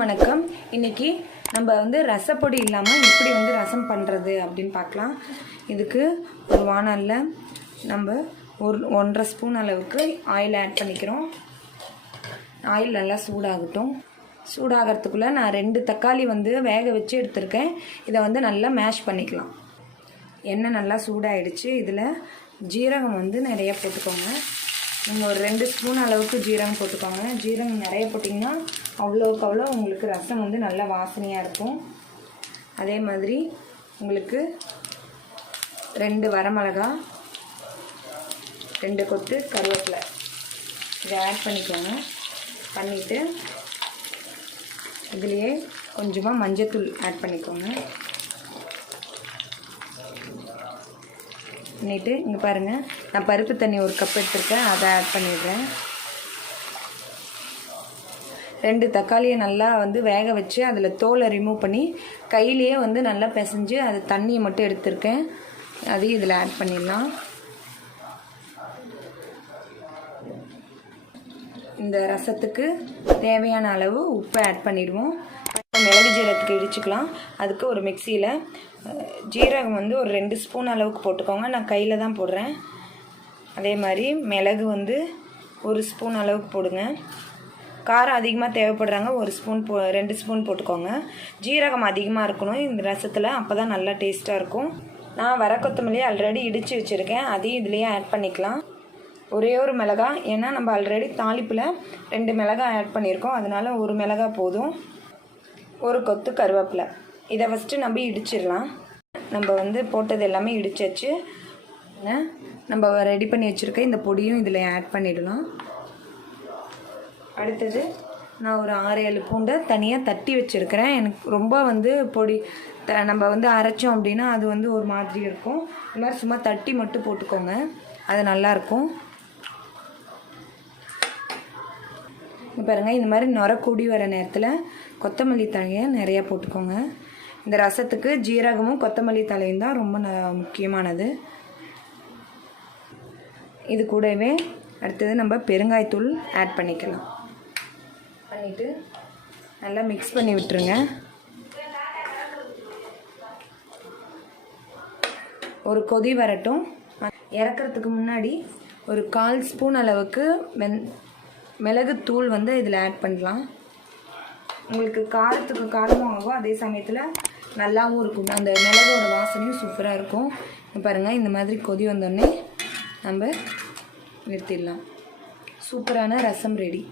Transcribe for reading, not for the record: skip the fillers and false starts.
வணக்கம். இன்னைக்கு நம்ம வந்து ரசப்பொடி இல்லாமல் எப்படி வந்து ரசம் பண்ணுறது அப்படின்னு பார்க்கலாம். இதுக்கு ஒரு வானலில் நம்ம 1.5 ஸ்பூன் அளவுக்கு ஆயில் ஆட் பண்ணிக்கிறோம். ஆயில் நல்லா சூடாகட்டும். சூடாகிறதுக்குள்ளே நான் 2 தக்காளி வந்து வேக வச்சு எடுத்திருக்கேன். இதை வந்து நல்லா மேஷ் பண்ணிக்கலாம். எண்ணெய் நல்லா சூடாகிடுச்சு. இதில் ஜீரகம் வந்து நிறைய போட்டுக்கோங்க. நீங்கள் ஒரு 2 ஸ்பூன் அளவுக்கு ஜீரகம் போட்டுக்கோங்க. ஜீரகம் நிறைய போட்டிங்கன்னா அவ்வளோக்கு அவ்வளோ உங்களுக்கு ரசம் வந்து நல்லா வாசனையாக இருக்கும். அதே மாதிரி உங்களுக்கு 2 வரமிளகா, 2 கொத்து கருவேப்பிலை இதை ஆட் பண்ணிக்கோங்க. பண்ணிவிட்டு இதுலேயே கொஞ்சமாக மஞ்சத்தூள் ஆட் பண்ணிக்கோங்க. பண்ணிவிட்டு இங்கே பாருங்கள், நான் பருப்பு தண்ணி 1 கப் எடுத்துருக்கேன், அதை ஆட் பண்ணிடுறேன். 2 தக்காளியை நல்லா வந்து வேக வச்சு அதில் தோலை ரிமூவ் பண்ணி கையிலேயே வந்து நல்லா பிசைஞ்சு அது தண்ணியை மட்டும் எடுத்துருக்கேன். அதையும் இதில் ஆட் பண்ணிடலாம். இந்த ரசத்துக்கு தேவையான அளவு உப்பை ஆட் பண்ணிடுவோம். மிளகு ஜீரகத்துக்கு இடிச்சுக்கலாம். அதுக்கு ஒரு மிக்சியில் ஜீரகம் வந்து ஒரு 2 ஸ்பூன் அளவுக்கு போட்டுக்கோங்க. நான் கையில் தான் போடுறேன். அதே மாதிரி மிளகு வந்து 1 ஸ்பூன் அளவுக்கு போடுங்க. காரம் அதிகமாக தேவைப்படுறாங்க 2 ஸ்பூன் போட்டுக்கோங்க. ஜீரகம் அதிகமாக இருக்கணும் இந்த ரசத்தில், அப்போ தான் நல்லா டேஸ்ட்டாக இருக்கும். நான் வர கொத்தமல்லி ஆல்ரெடி இடித்து வச்சுருக்கேன், அதையும் இதுலேயே ஆட் பண்ணிக்கலாம். ஒரே ஒரு மிளகாய், ஏன்னா நம்ம ஆல்ரெடி தாளிப்பில் 2 மிளகாய் ஆட் பண்ணியிருக்கோம், அதனால் 1 மிளகாய் போதும். 1 கொத்து கருவேப்பிலை. இதை ஃபஸ்ட்டு நம்ம இடிச்சிடலாம். நம்ம வந்து போட்டது எல்லாமே இடிச்சாச்சு. நம்ம ரெடி பண்ணி வச்சுருக்க இந்த பொடியும் இதில் ஆட் பண்ணிடலாம். அடுத்தது நான் ஒரு 6-7 பூண்டை தனியாக தட்டி வச்சுருக்கிறேன். எனக்கு ரொம்ப வந்து பொடி நம்ம வந்து அரைச்சோம் அப்படின்னா அது வந்து ஒரு மாதிரி இருக்கும். இந்த மாதிரி சும்மா தட்டி மட்டும் போட்டுக்கோங்க, அது நல்லாயிருக்கும். பாருங்கள், இந்த மாதிரி நுர கூடி வர நேரத்தில் கொத்தமல்லி தழையை நிறையா போட்டுக்கோங்க. இந்த ரசத்துக்கு ஜீரகமும் கொத்தமல்லி தலையும் தான் ரொம்ப முக்கியமானது. இது கூடவே அடுத்தது நம்ம பெருங்காயத்தூள் ஆட் பண்ணிக்கலாம். பண்ணிவிட்டு நல்லா மிக்ஸ் பண்ணி விட்டுருங்க. ஒரு கொதி வரட்டும். இறக்கிறதுக்கு முன்னாடி ஒரு 1/4 ஸ்பூன் அளவுக்கு மிளகுத்தூள் வந்து இதில் ஆட் பண்ணலாம். உங்களுக்கு காரத்துக்கு காரமும் ஆகும், அதே சமயத்தில் நல்லாவும் இருக்கும். அந்த மிளகோட வாசனையும் சூப்பராக இருக்கும். பாருங்கள், இந்த மாதிரி கொதி வந்தோடனே நம்ம நிறுத்திடலாம். சூப்பரான ரசம் ரெடி.